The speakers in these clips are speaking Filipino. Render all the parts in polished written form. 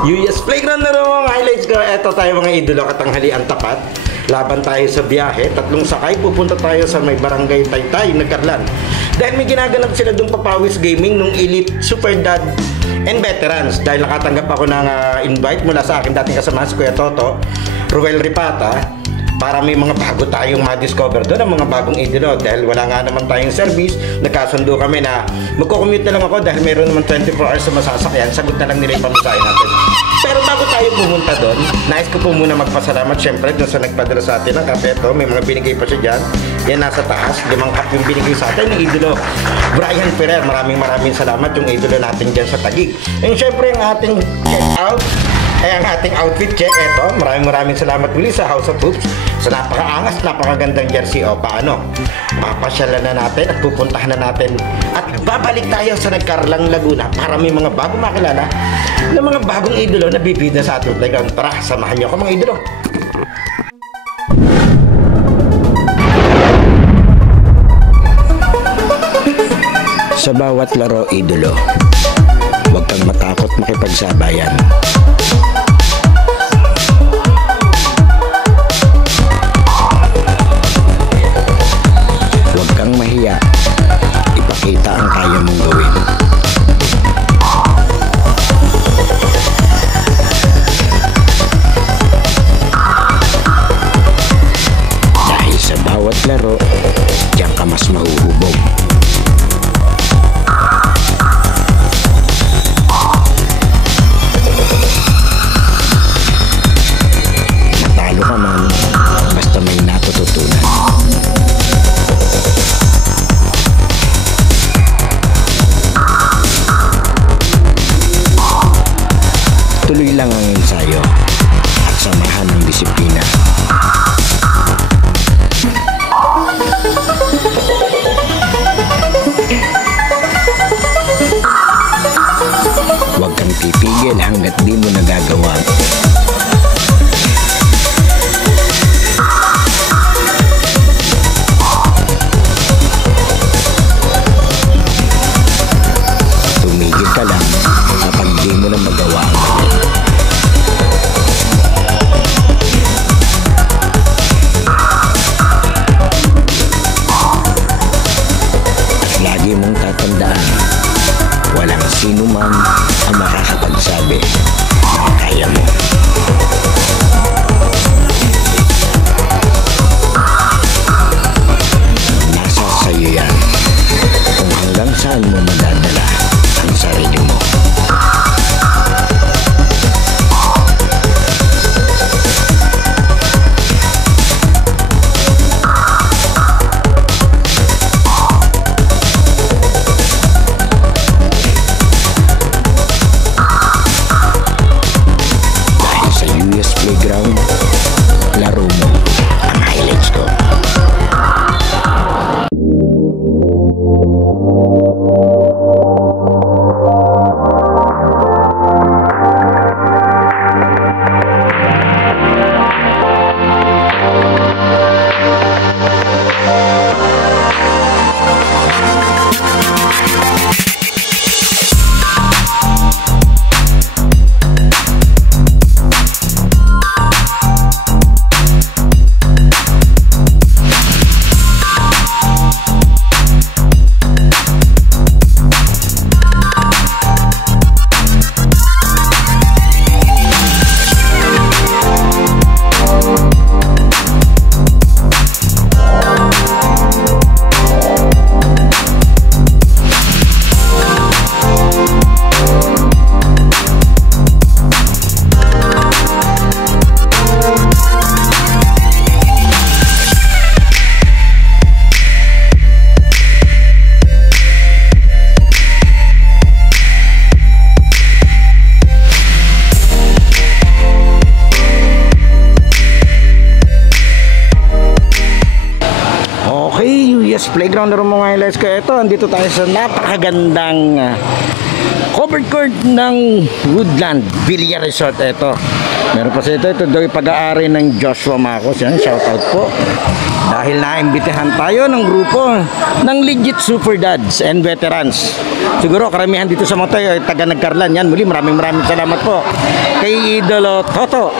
US Playground na rin mga highlights ko. Eto tayo mga idolo, katanghalian tapat. Laban tayo sa biyahe. 3 sakay. Pupunta tayo sa may barangay Taytay, Nagkarlan. Dahil may ginaganap sila doon Papawis Gaming nung Elite Super Dad and Veterans. Dahil nakatanggap ako ng invite mula sa akin dating kasama si Kuya Toto, Ruel Ripata, para may mga bago tayong ma-discover doon, ang mga bagong idolo. Dahil wala nga naman tayong service, nagkasundo kami na magko-commute na lang ako dahil meron naman 24 hours sa masasakyan, sagot na lang nila yung pamasahe natin. Pero bago tayo pumunta doon, nais ko po muna magpasalamat syempre doon sa nagpadala sa atin ng kape. Ito, may mga binigay pa siya dyan. Yan nasa taas, 5 cup yung binigay sa atin ng idolo Brian Ferrer. Maraming salamat yung idolo natin dyan sa Taguig. And syempre yung ating check out, ay ang ating outfit check. Eto, maraming salamat muli sa House of Hoops sa napakaangas, napakagandang jersey. O paano, papasyalan na natin at pupuntahan na natin at babalik tayo sa Nagkarlang, Laguna para may mga bagong makilala na mga bagong idolo na bibida sa ating playground. Tara, samahan niyo ako mga idolo. Sa bawat laro, idolo, huwag kang matakot makipagsabayan. Huwag kang mahiya, ipakita ang kaya mong gawin. Dahil sa bawat laro, diyan ka mas mahuhubog. Matalo ka man, basta may natututunan. Tuloy lang ang ensayo at samahan ng disiplina. Huwag kang pipigil hanggat di mo nagagawa. Tumigil ka lang kapag di mo na magawa ang mali. At lagi mong tatandaan, walang sino man ang makakapagsabi na kaya mo. Nasa sayo yan kung hanggang saan mo madadala ang sarili mo. Playground, laro mo ang highlights ko. Playground na rin mga highlights ko. Ito, andito tayo sa napakagandang covered court ng Woodland Villa Resort. Ito, Meron pa sa ito daw yung pag-aari ng Joshua Marcos. Yan, shout out po. Dahil naimbitahan tayo ng grupo ng legit super dads and veterans. Siguro karamihan dito sa mga tayo ay taga Nagkarlan. Yan, muli maraming salamat po kay Idolo Toto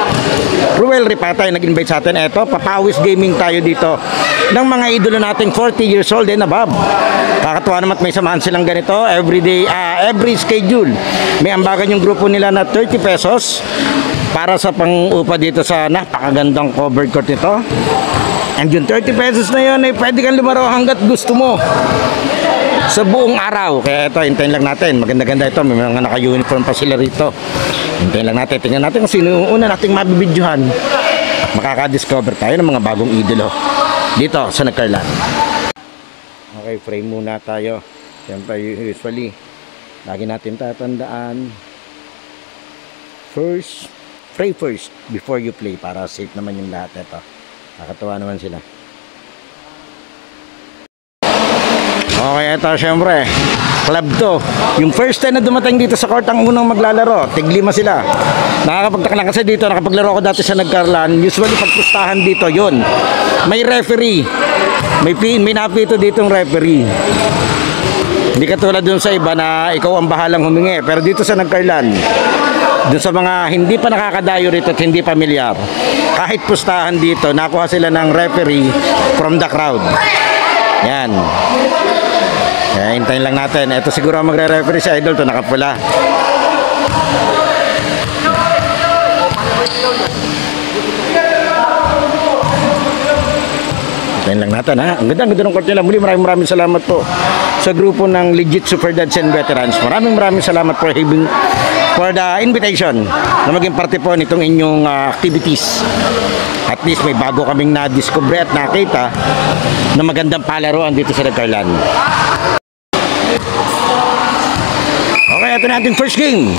Ruel Ripatay, nag-invite sa atin. Eto, papawis gaming tayo dito ng mga idolo nating 40 years old and above. Kakatuwa naman at may samahan silang ganito every day, every schedule. May ambagan yung grupo nila na 30 pesos para sa pang-upa dito sa napakagandang covered court nito. And yung 30 pesos na yun ay pwede kang lumaro hanggat gusto mo sa buong araw. Kaya ito, hintayin lang natin. Maganda-ganda ito. May mga naka-uniform pa sila rito. Hintayin lang natin. Tingnan natin kung sino yung una nating mabibidyohan. Makaka-discover tayo ng mga bagong idolo dito sa Nagkarlan. Okay, frame muna tayo. Siyempre, usually lagi natin tatandaan, pray first before you play para safe naman yung lahat ito. Nakakatawa naman sila. Okay, ito syempre club to. Yung first time na dumating dito sa court ang unang maglalaro, tig-5 sila. Nakakapagtaka lang kasi dito, nakapaglaro ko dati sa Nagkarlan. Usually pagpustahan dito yun, may referee, may napito ditong referee. Hindi katulad dun sa iba na ikaw ang bahalang humingi. Pero dito sa Nagkarlan, dun sa mga hindi pa nakakadayo rito at hindi pamilyar, kahit pustahan dito, nakuha sila ng referee from the crowd. Yan. Kaya hintayin lang natin. Ito siguro magre-referee si Idol to, nakapula. Hintayin lang natin, ha. Ang ganda ng court nila. Muli maraming salamat po sa grupo ng legit super dads and veterans. Maraming salamat for the invitation na maging parte po nitong inyong activities. At least may bago kaming na-discover at nakita na magandang palaruan dito sa Nagkarlan. Okay, ito natin first game.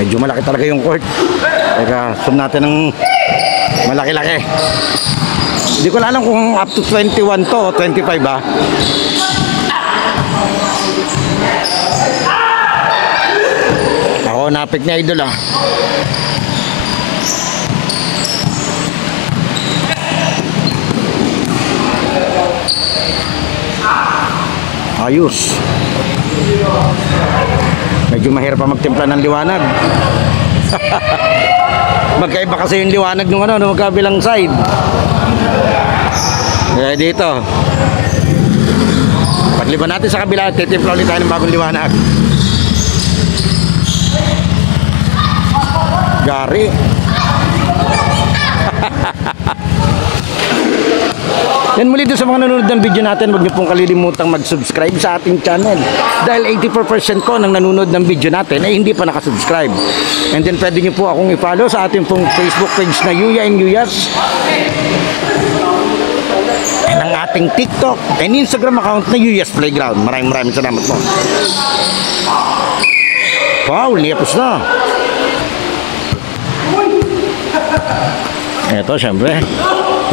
Medyo malaki talaga yung court. Teka, zoom natin ng malaki-laki. Hindi ko alam kung up to 21 to o 25 ba. Ako, napik niya Idol ah. Ayos. Medyo mahirap pa magtimpla ng liwanag. Magkaiba kasi yung liwanag nung magkabilang side. Kaya dito, pagliban natin sa kabila, titimpla ulit tayo ng bagong liwanag. Gari. Yan, muli doon sa mga nanonood ng video natin, huwag niyo pong kalilimutang mag-subscribe sa ating channel. Dahil 84% ko ng nanonood ng video natin ay hindi pa nakasubscribe. And then pwede niyo po akong i-follow sa ating pong Facebook page na Yuya and Yuyas. And ang ating TikTok and Instagram account na Yuyas Playground. Maraming salamat po. Wow, liapos na. Ito, syempre,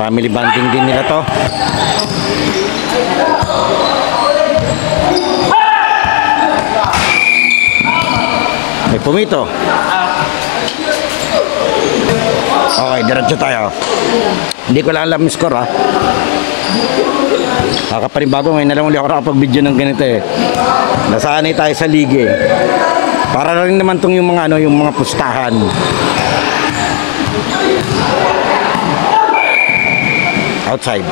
family bonding din nila to. May pumito. Okay, diretso tayo. Hindi ko lang alam yung score, ha. Kakapanibago, ngayon na lang ulit ako nakapag-video ng ganito eh. Nasanay tayo sa liga eh. Para na rin naman tong yung mga, yung mga pustahan. Outside.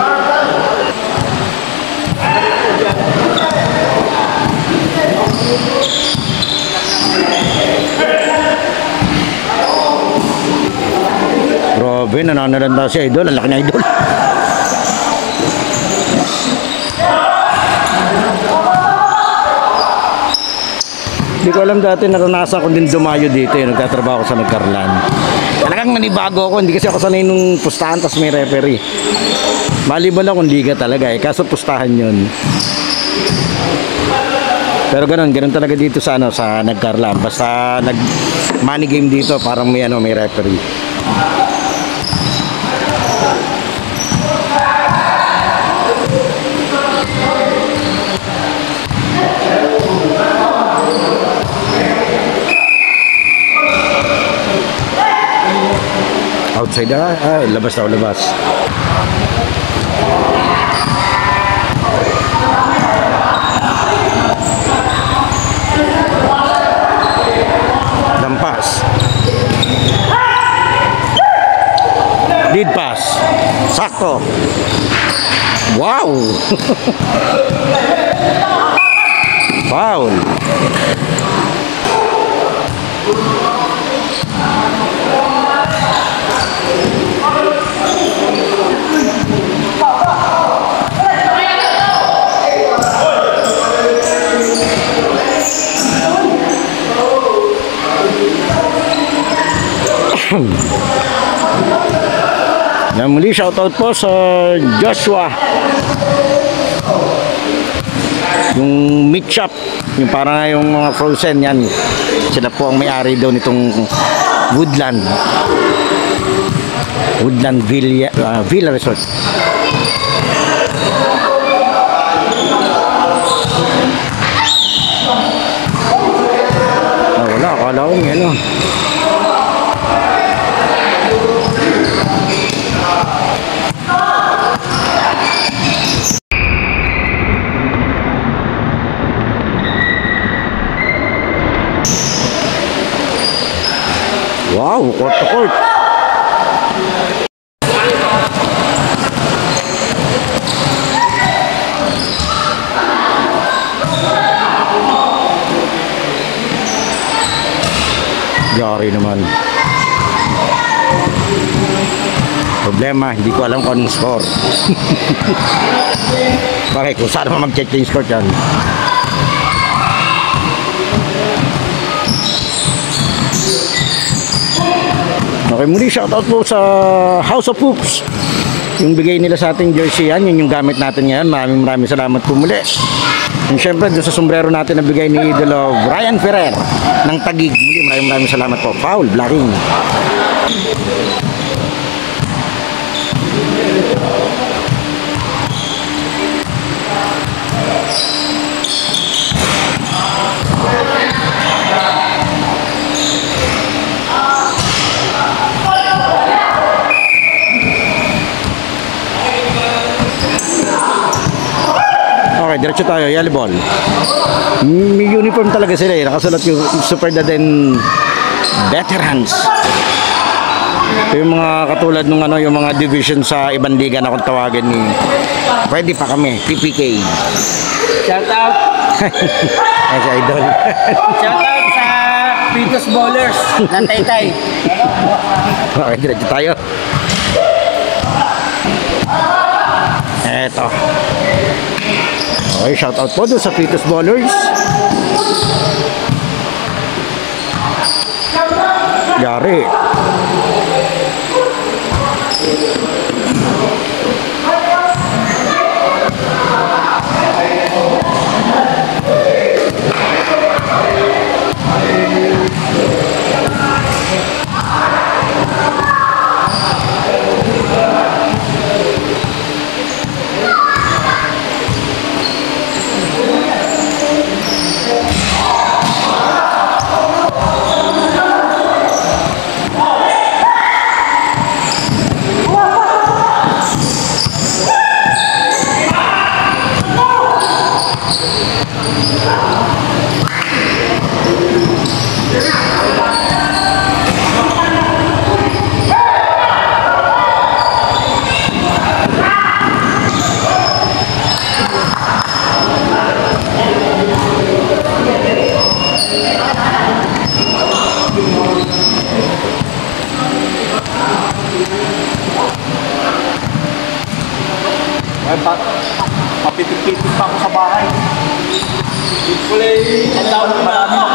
Grabe, nananalanda si Idol. Ang laki na Idol. Hindi ko alam dati, naranasan ko din dumayo dito. Nagtatrabaho ko sa Nagkarlan. Talagang nanibago ako. Hindi kasi ako sanay nung pustahan tas may referee. Maliban lang kung liga talaga eh. Kaso pustahan yun. Pero ganun talaga dito sa sa Nagkarlan. Basta nag-money game dito, parang may may referee. outside labas daw, labas. Lampas. Lead pass. Sakto. Wow. Foul. Na muli shoutout po sa Joshua, yung meat shop, yung parang yung mga frozen yan, sila po ang may-ari daw nitong Woodland Villa Resort. Wala, akala ko nga ano. Wow, court to court. Yari naman. Problema, hindi ko alam kung anong score. Bakit? Kung saan naman mag-check yung score dyan. Okay, muli shoutout po sa House of Hoops. Yung bigay nila sa ating jersey yan, yun yung gamit natin ngayon. Maraming salamat po muli. And syempre, doon sa sombrero natin na bigay ni idolo Ryan Ferrer ng Taguig. Muli, maraming salamat po. Foul, blocking. Diretso tayo, yellow ball. May uniform talaga sila eh. Nakasulat yung Super Daden Veterans. Ito yung mga katulad ng ano, yung mga division sa ibang liga na kung tawagin ni. Pwede pa kami, TPK. Shout out. Ay, si Idol. Shout out sa Pitos Bowlers ng Taytay. Okay, diretso tayo. Eto. Okay, shout out po doon sa Pitos Bowlers. Yari. Papipit-pipit pa ako sa bahay. Ang tawag na marami na.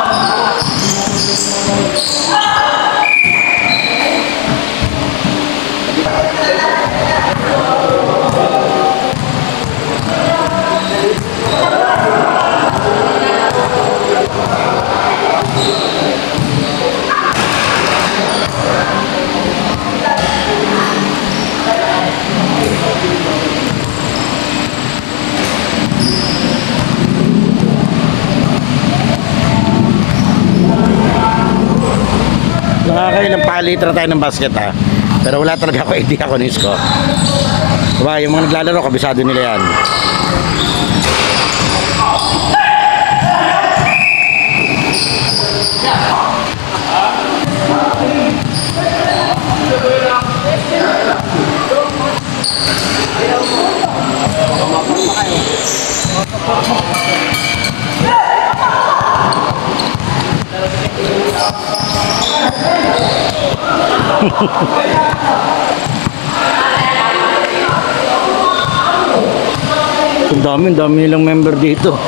Nakakailang palitan tayo ng basket ha. Pero wala talaga ako idea kung ano yung score. Diba, yung mga naglalaro, kabisado nila yan. Ang dami nilang member dito.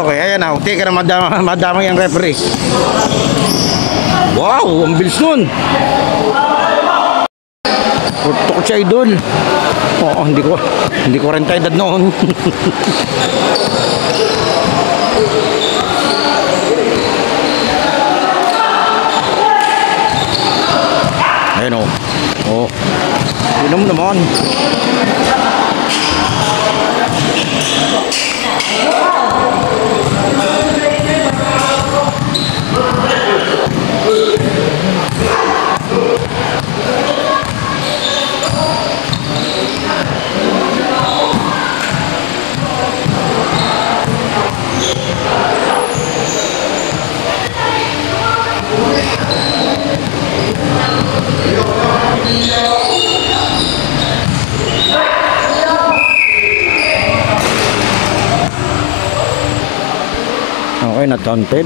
Okay, ayan na. Unti ka na madama yung referee. Wow, ang bilis nun. Putok siya idol. Oo, hindi ko rin tayo edad noon. Ayan o. Oh. Tignan mo naman. Okay, na-taunted.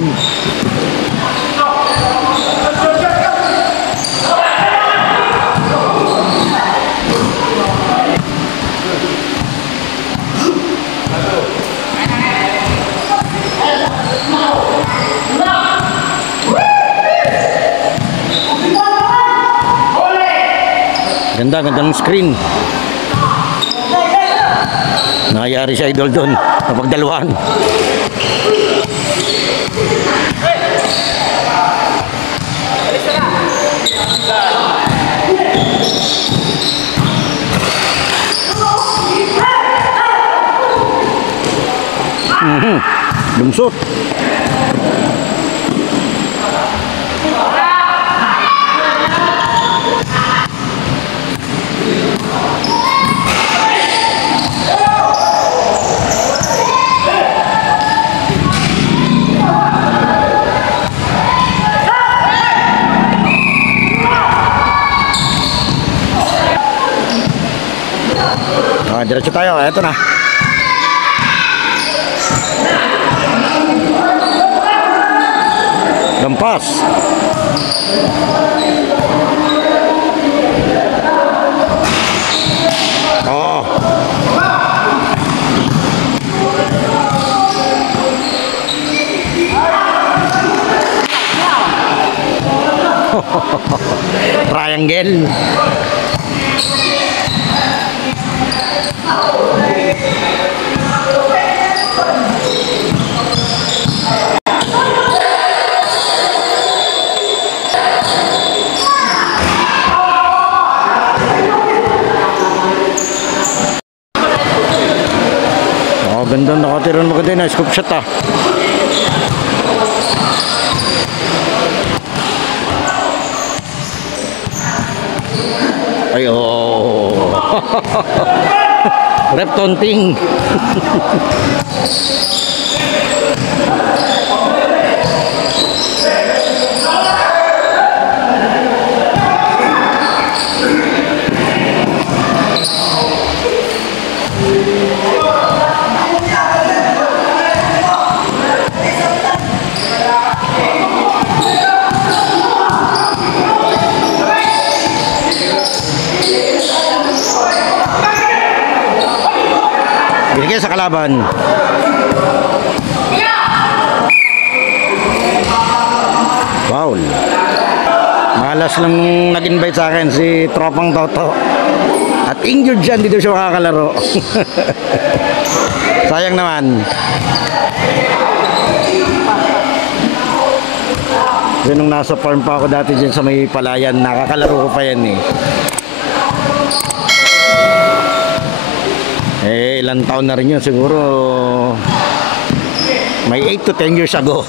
Ganda ng screen. Nangyayari sa idol doon kapag dalawan. Lumsot. Diretso tayo, eto na. Lampas. Oo. Triangle. Ganda, nakatira na maganda na scoop shot ah. Ay oh. Rep taunting. Binigay sa kalaban. Foul. Malas lang nag-invite sa akin si Tropang Toto. At injured siya, hindi daw siya makakalaro. Sayang naman. Yun nung nasa farm pa ako dati dyan sa may palayan, nakakalaro ko pa yan eh. Ilang taon na rin yun, siguro may 8 to 10 years ago.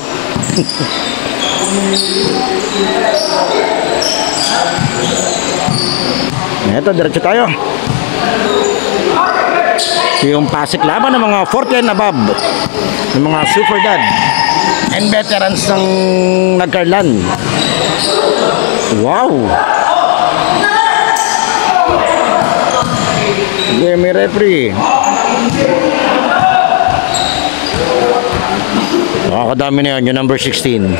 Ito, diretso tayo. Yung Pasig laban ng mga 40 and above, ng mga super dad and veterans ng Nagcarlan. Wow! Okay, may referee. Nakakadami na yun, yung number 16.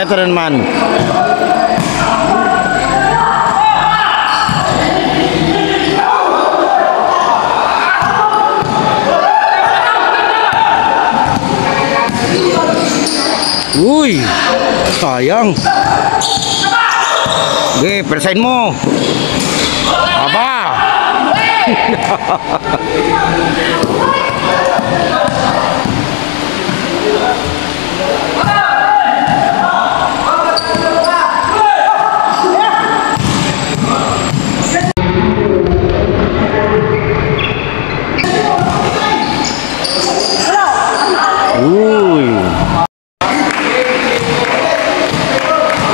Ito rin man. Uy, sayang. Okay, persain mo. Aba.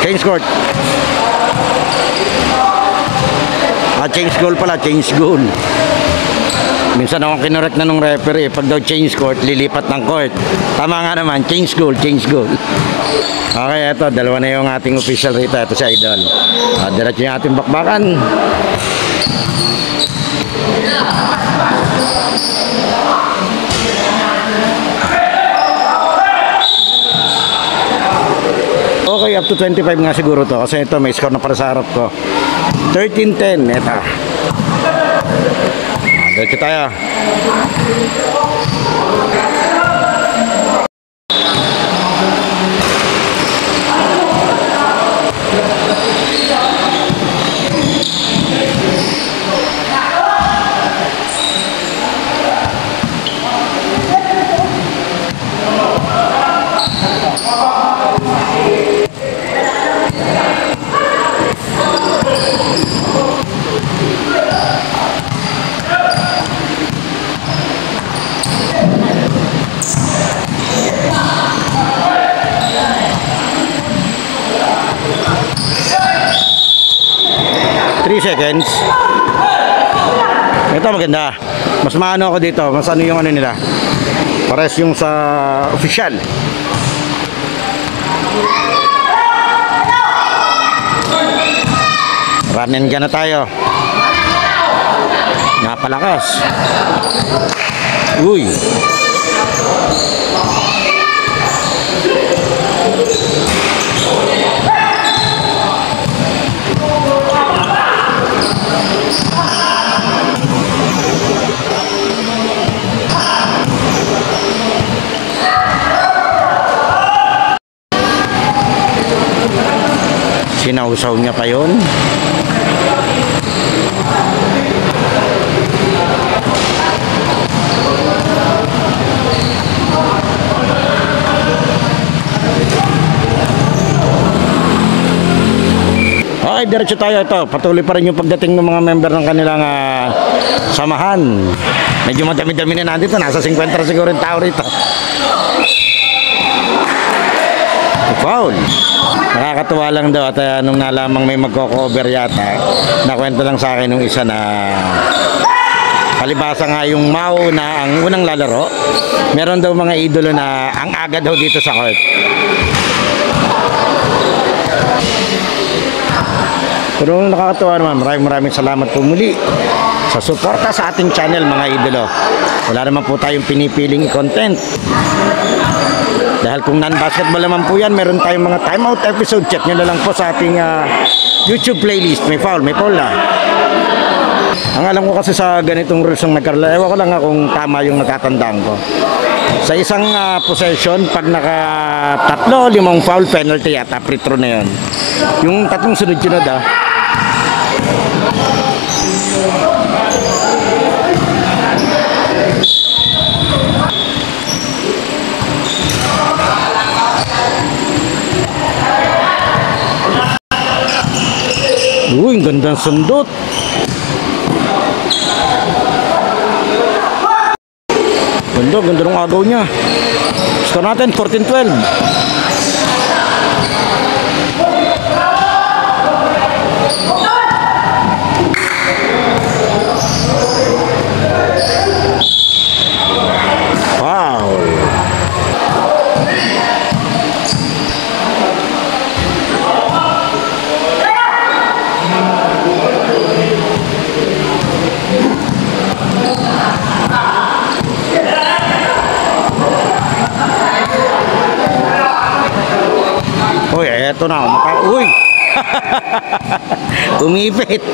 Change court. Change goal pala, change goal. Minsan ako kinorek na nung referee, pag daw change court, lilipat ng court. Tama nga naman, change goal, change goal. Okay, eto, dalawa na yung ating official rito. Ito si Idol. Diretso yung ating bakbakan. Okay, up to 25 nga siguro to kasi ito may score na para sa harap ko. 13-10, eto. Diretso tayo. Seconds. Ito maganda. Mas maano ako dito. Mas ano yung ano nila. Pares yung sa official. Run and gun na tayo. Napalakas. Uy. Sinausaw niya pa yun. Okay, diretso tayo ito. Patuloy pa rin yung pagdating ng mga member ng kanilang samahan. Medyo madami-dami na nandito. Nasa 50 siguro yung tao rito. Foul. Nakakatuwa lang daw at nung nalamang may magko-cover yata, nakwento lang sa akin nung isa na Palibasa nga yung Mau na ang unang lalaro. Meron daw mga idolo na ang aga daw dito sa court. Pero nakakatuwa naman, maraming salamat po muli sa suporta sa ating channel mga idolo. Wala naman po tayong pinipiling content. Dahil kung non-basketball naman po yan, meron tayong mga timeout episode. Check nyo na lang po sa ating YouTube playlist. May foul na. Ang alam ko kasi sa ganitong rules ng nagkaroon, ewan ko lang kung tama yung natatandaan ko. Sa isang possession, pag naka 3-5 foul, penalty yata, free throw na yun. Yung tatlong sunod-sunod Uy, ang gandang sundot. Ganda ng agaw niya. Score natin, 14-12. Wow. Uy, eto na. Uy! Umipit.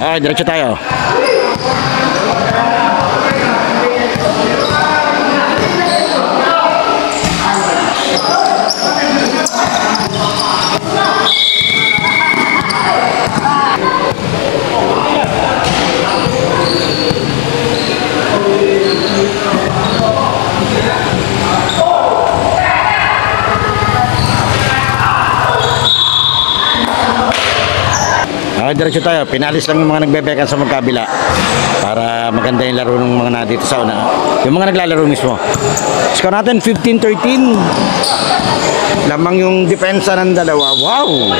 Okay, diretso tayo. Diretso tayo. Pinalis lang yung mga nagbebekan sa magkabila para maganda yung laro ng mga na dito sa una. Yung mga naglalaro mismo. Score natin 15-13. Lamang yung depensa ng dalawa. Wow!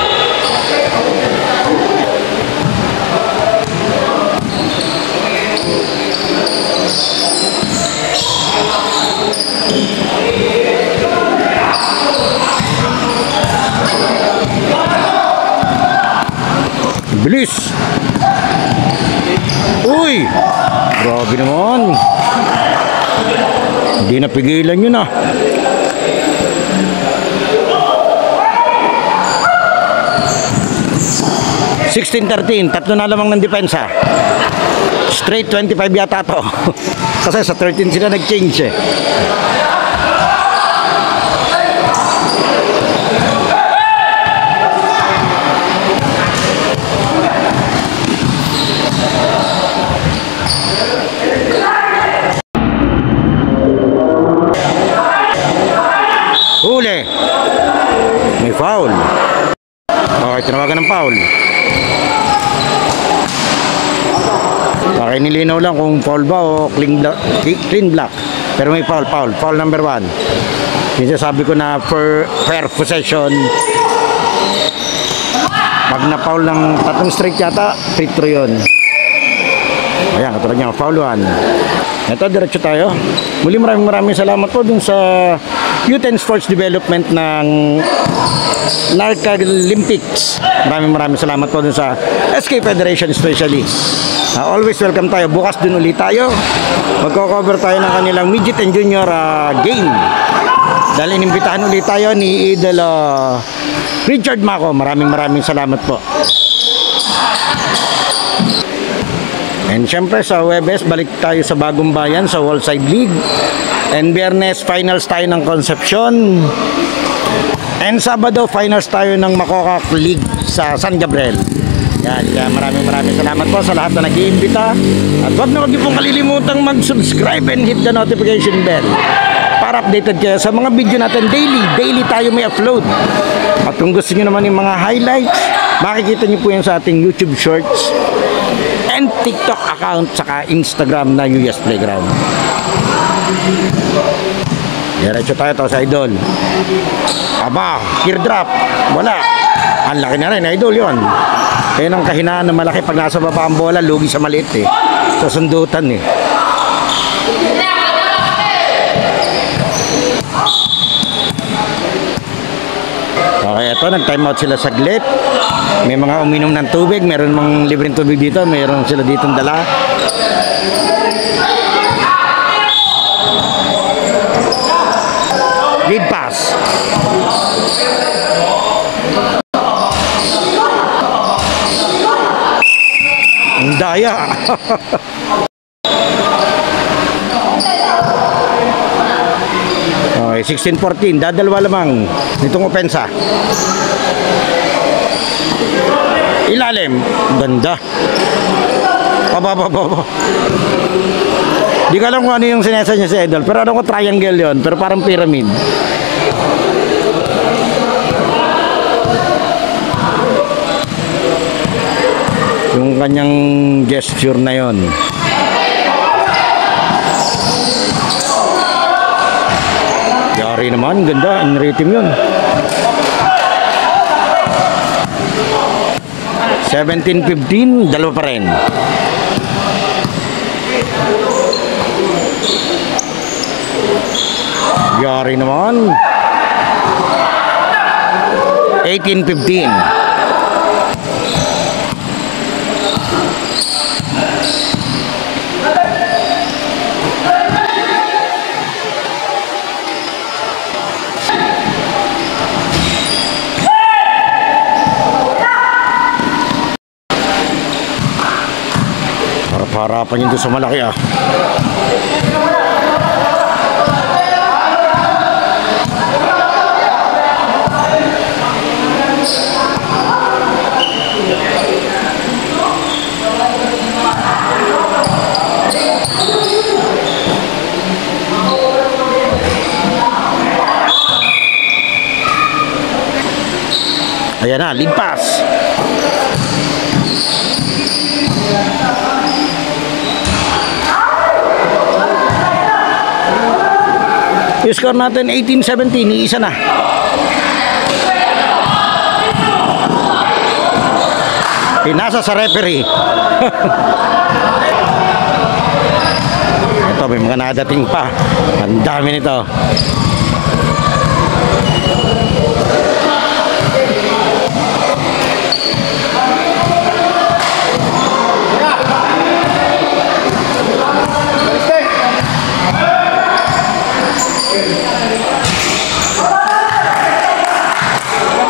Bilis. Uy, grabe naman. Hindi napigilan yun 16-13, tatlo na lamang ng depensa. Straight 25 yata to. Kasi sa 13 sila nag-change Huli. May foul. Okay, tinawagan ng foul. Okay, nilinaw lang kung foul ba o clean block. Pero may foul. Foul number 1. Yung sabi ko na fair possession. Pag na-foul ng tatlong straight yata, free throw yun. Ayan, katulad niya, foul 1. Ito, diretso tayo. Muli maraming salamat po dun sa Youth and Sports Development ng Narca Olympics. Maraming salamat po dun sa SK Federation especially. Always welcome tayo. Bukas dun ulit tayo. Magko-cover tayo ng kanilang midget and junior game. Dahil inimbitahan ulit tayo ni Idol Richard Maco. Maraming salamat po. And syempre sa Webes, balik tayo sa Bagong Bayan sa Wallside League. And Biyernes, finals tayo ng Concepcion. And Sabado, finals tayo ng Macocac League sa San Gabriel. Yan, kaya maraming salamat po sa lahat na nag-iimbita. At huwag niyo pong kalilimutang mag-subscribe and hit the notification bell para updated kayo sa mga video natin daily tayo may upload. At kung gusto niyo naman yung mga highlights, makikita niyo po yan sa ating YouTube Shorts and TikTok account saka Instagram na US Playground. Diretso tayo to sa Idol. Aba, teardrop. Wala. Ang laki na rin, Idol yon. Kaya ang kahinaan na malaki pag nasa baba ang bola, lugi sa maliit sa sundutan eh. Okay, ito, nag-time out sila saglit. May mga uminom ng tubig, meron mga libreng tubig dito, meron sila ditong dala. Lead pass. Ang daya. Okay, 16-14, dadalawa lamang nitong opensa. Ilalim, ganda. Pababa. Di ka alam kung ano yung sinesa niya si Idol, pero ano ko triangle yon, pero parang pyramid. Yung kanyang gesture na yon. Yari naman, ganda, in rhythm yun. 17-15, dalawa pa rin. Yari naman. 18-15. Harapan yun doon sa malaki ah. Ayan na, lead pass. Yung score natin 18-17, iisa na. Pinasa sa referee. Ito, may mga nadating pa. Ang dami nito.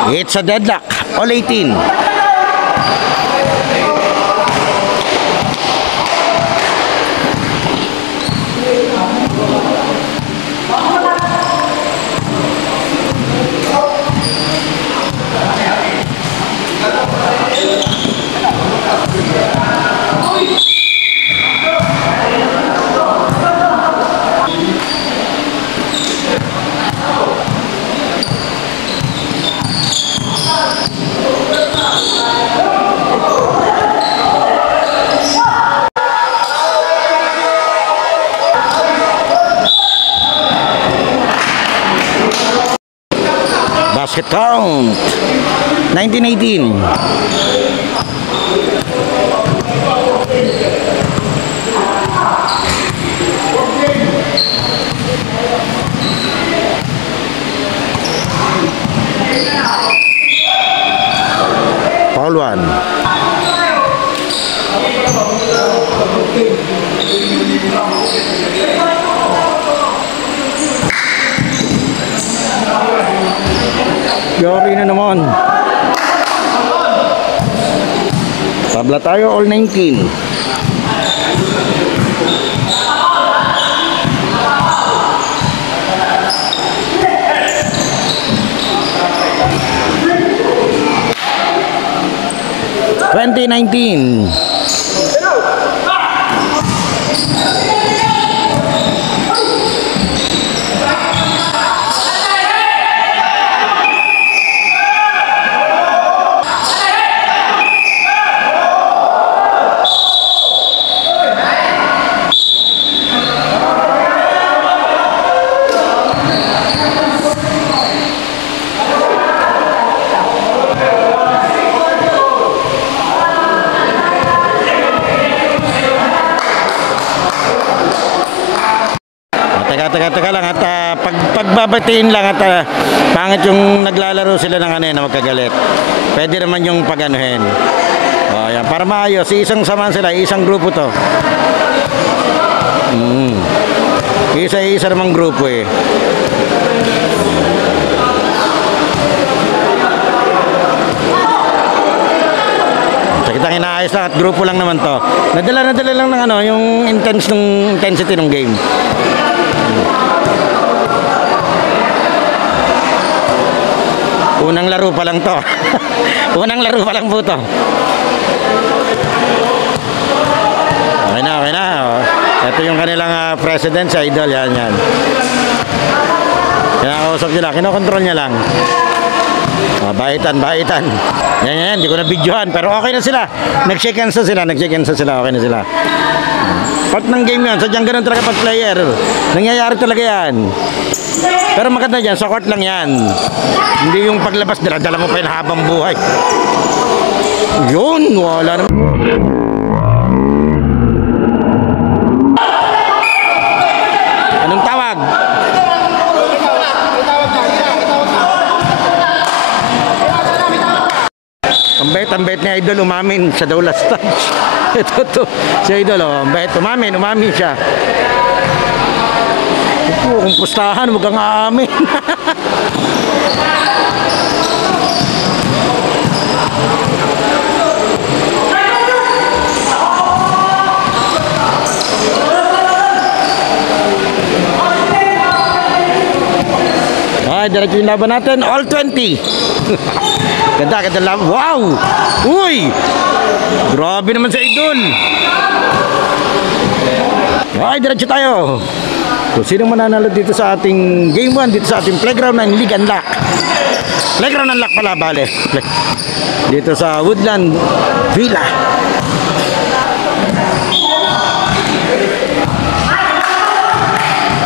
It's a deadlock. All 18. Basket count 19-18. Foul one. Yari na naman. Tabla tayo, all 19. (2019) teka lang at pagbabatiin lang at pangit yung naglalaro sila ng na magkagalit. Pwede naman yung paganuhin. Oh, yan, para maayos, isang samahan sila, isang grupo to. Isa-isa namang grupo eh. Kitang inaayos lang at grupo lang naman to. Nadala lang ng yung intensity ng game. Unang laro pa lang to. Unang laro pa lang po to. Okay na. Oh. Ito yung kanilang president sa Idol. Yan. Kinakausap nila. Kinokontrol niya lang. Baitan. Yan. Hindi ko na videohan. Pero okay na sila. Nag-shake hands na sila. Okay na sila. Part ng game yan. Sadyang ganun talaga pag player. Nangyayari talaga yan. Pero maganda dyan. Sa court lang yan. Hindi yung paglabas. Dala mo pa yung habang buhay. Yun. Wala naman. Anong tawag? Ang bait ni Idol umamin sa daw last touch. Ito si Idol ang bait umamin siya. Kung pustahan wag kang aamin. Diretso yung laban natin, all 20. Ganda laban. Wow! Uy! Grabe naman sa Idol. Diretso tayo. So, sino mananalo dito sa ating game 1, dito sa ating playground ng League Unlock? Playground Unlock pala, bale. Dito sa Woodland Villa.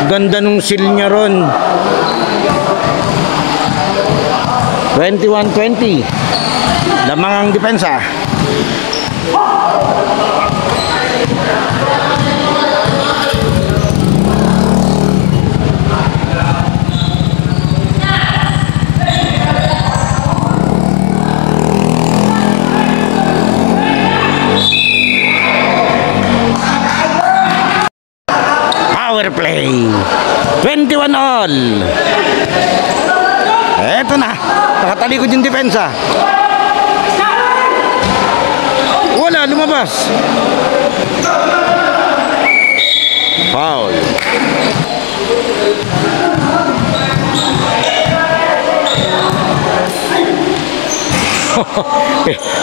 Ganda nung seal niya ron. 21-20. Lamang ang depensa. Power play. 21 all. Eto na. Nakatalikod yung depensa. Wala, lumabas. Foul.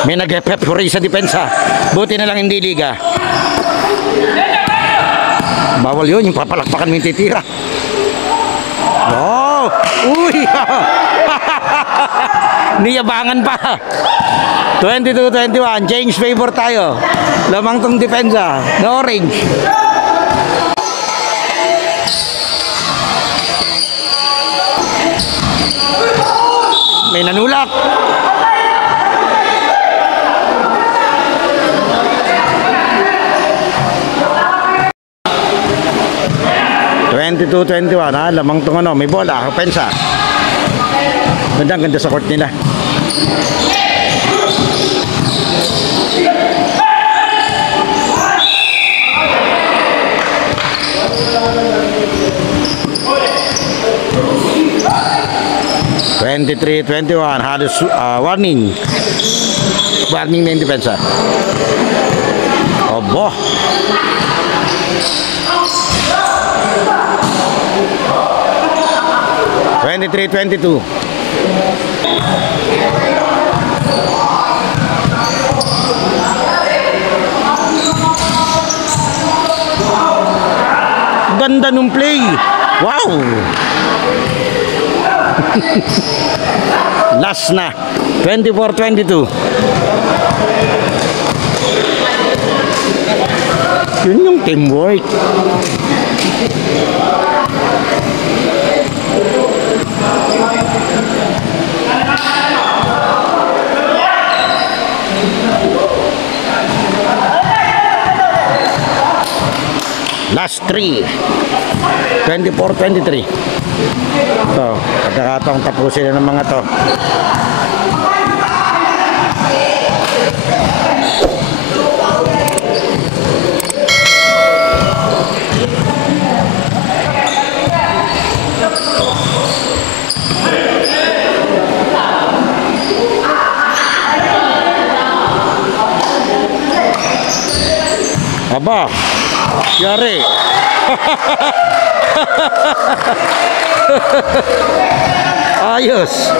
May nag-pepuri sa depensa. Buti na lang hindi liga. Bawal yun, yung papalakpakan mo yung titira. Oh! Uy! Niyabangan pa. 22-21, change favor tayo. Lamang tong depensa na orange. May nanulak. Lamang tong may bola, pensa. Ganda sa court nila. Halos warning na yung depensa. Obo. (23-22) Ganda nung play. Wow. Last na. 24-22. Yun yung teamwork. Last 3. 24-23. Ito, pagkakataong tapusin na ng mga to. Aba, yari. Ayos.